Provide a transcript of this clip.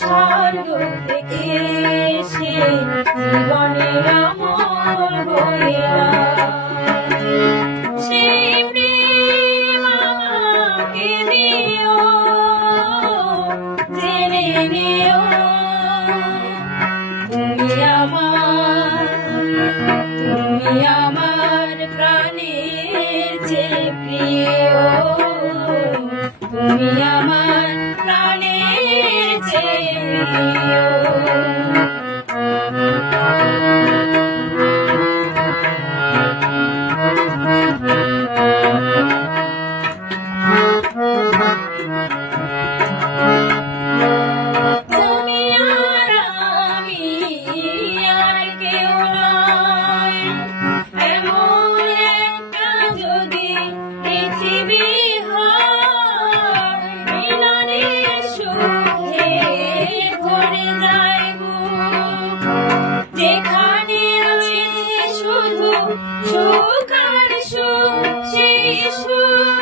স্বর্গ থেকে সে জীবনের আমল বইলা সেই প্রেম আমাকে দিও জেনে নিও তুমি আমার প্রাণের চেয়ে প্রিয় তুমি আমার প্রাণের চেয়ে প্রিয় তুমি আর আমি আর কেউ নয় এমন একটা যদি পৃথিবী হয় মিলনের সুখে ভরে যাইব যেখানে রয়েছে শুধু সুখ আর সুখ সেই সুখ